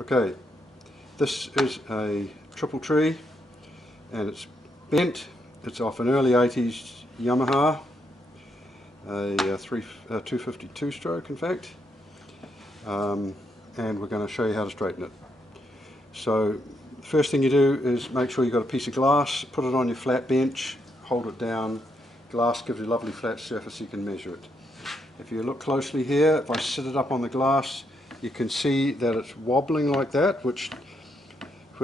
Okay, this is a triple tree and it's bent. It's off an early 80s Yamaha, a 252 stroke in fact, and we're going to show you how to straighten it. So the first thing you do is make sure you've got a piece of glass, put it on your flat bench, hold it down. Glass gives you a lovely flat surface, you can measure it. If you look closely here, if I sit it up on the glass, you can see that it's wobbling like that, which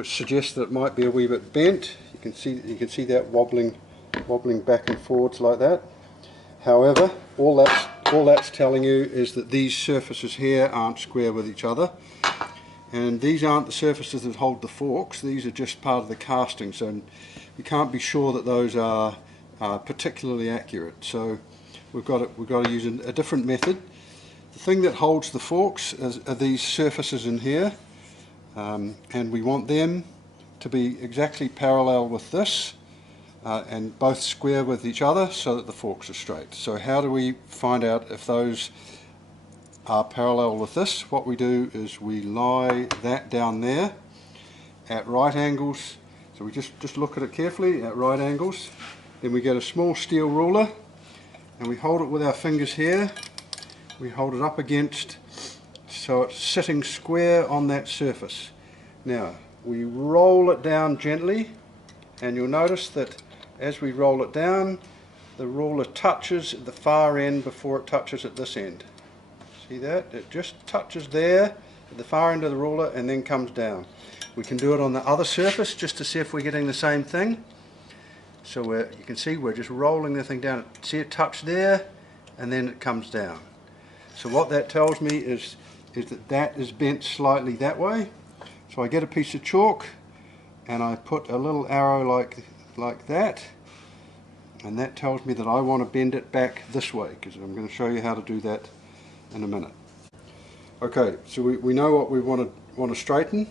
suggests that it might be a wee bit bent. You can see that wobbling back and forwards like that. However, all that's telling you is that these surfaces here aren't square with each other, and these aren't the surfaces that hold the forks. These are just part of the casting, so you can't be sure that those are particularly accurate. So we've got to use a different method. The thing that holds the forks are these surfaces in here, and we want them to be exactly parallel with this and both square with each other so that the forks are straight. So how do we find out if those are parallel with this? What we do is we lie that down there at right angles. So we just look at it carefully at right angles. Then we get a small steel ruler and we hold it with our fingers here. We hold it up against so it's sitting square on that surface. Now we roll it down gently, and you'll notice that as we roll it down, the ruler touches at the far end before it touches at this end. See that? It just touches there at the far end of the ruler and then comes down. We can do it on the other surface just to see if we're getting the same thing. So you can see we're just rolling the thing down. See it touch there and then it comes down. So what that tells me is that is bent slightly that way. So I get a piece of chalk and I put a little arrow like that, and that tells me that I want to bend it back this way, because I'm going to show you how to do that in a minute. Okay, so we know what we want to straighten.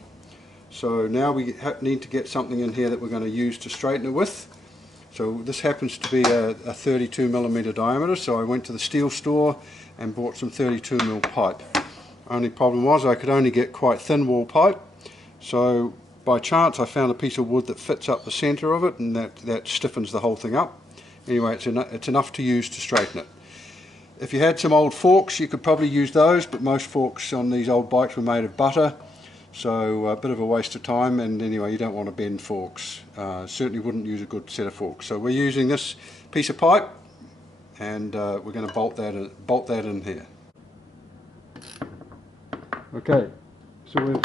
So now we need to get something in here that we're going to use to straighten it with. So this happens to be a 32mm diameter, so I went to the steel store and bought some 32mm pipe. Only problem was I could only get quite thin wall pipe, so by chance I found a piece of wood that fits up the centre of it, and that stiffens the whole thing up. Anyway, it's enough to use to straighten it. If you had some old forks, you could probably use those, but most forks on these old bikes were made of butter, so a bit of a waste of time, and anyway, you don't want to bend forks. Certainly wouldn't use a good set of forks. So we're using this piece of pipe, and we're going to bolt that in here. Okay, so we've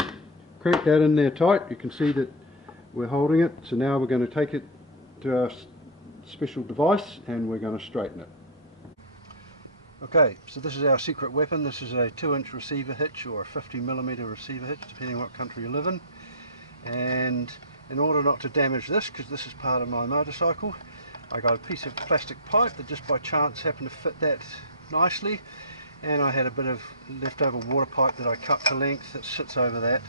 cranked that in there tight. You can see that we're holding it. So now we're going to take it to our special device and we're going to straighten it. Okay, so this is our secret weapon. This is a 2-inch receiver hitch or a 50mm receiver hitch, depending on what country you live in. And in order not to damage this, because this is part of my motorcycle, I got a piece of plastic pipe that just by chance happened to fit that nicely, and I had a bit of leftover water pipe that I cut to length that sits over that.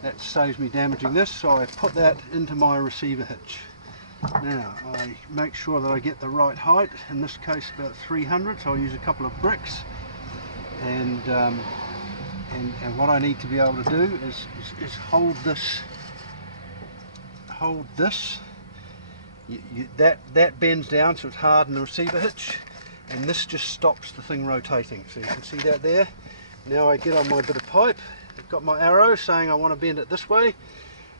That saves me damaging this, so I put that into my receiver hitch. Now I make sure that I get the right height, in this case about 300, so I'll use a couple of bricks, and what I need to be able to do is hold this. That bends down so it's hard in the receiver hitch, and this just stops the thing rotating. So you can see that there. Now I get on my bit of pipe. I've got my arrow saying I want to bend it this way,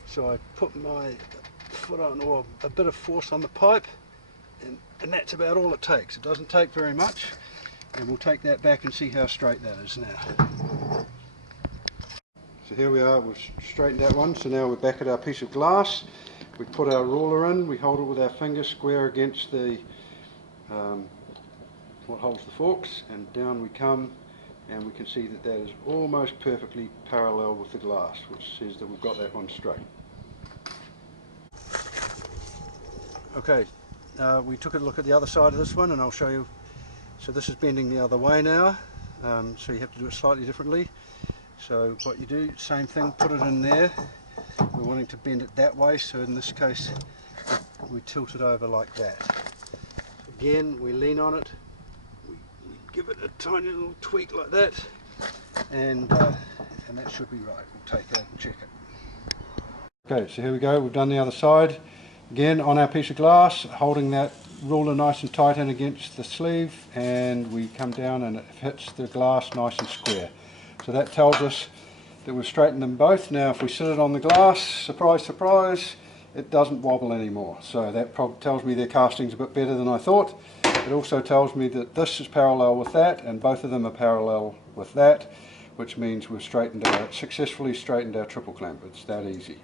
so I put my foot on, or a bit of force on the pipe, and that's about all it takes. It doesn't take very much, and we'll take that back and see how straight that is now. So here we are, we've straightened that one. So now we're back at our piece of glass. We put our ruler in, we hold it with our finger square against the what holds the forks, and down we come, and we can see that that is almost perfectly parallel with the glass, which says that we've got that one straight. Okay, we took a look at the other side of this one, and I'll show you. So this is bending the other way now, so you have to do it slightly differently. So what you do, same thing, put it in there. We're wanting to bend it that way, so in this case we tilt it over like that. So again, we lean on it, we give it a tiny little tweak like that, and and that should be right. We'll take it and check it. Okay, so here we go, we've done the other side. Again, on our piece of glass, holding that ruler nice and tight in against the sleeve, and we come down and it hits the glass nice and square. So that tells us that we've straightened them both. Now if we sit it on the glass, surprise surprise, it doesn't wobble anymore. So that tells me their casting's a bit better than I thought. It also tells me that this is parallel with that, and both of them are parallel with that, which means we've successfully straightened our triple clamp. It's that easy.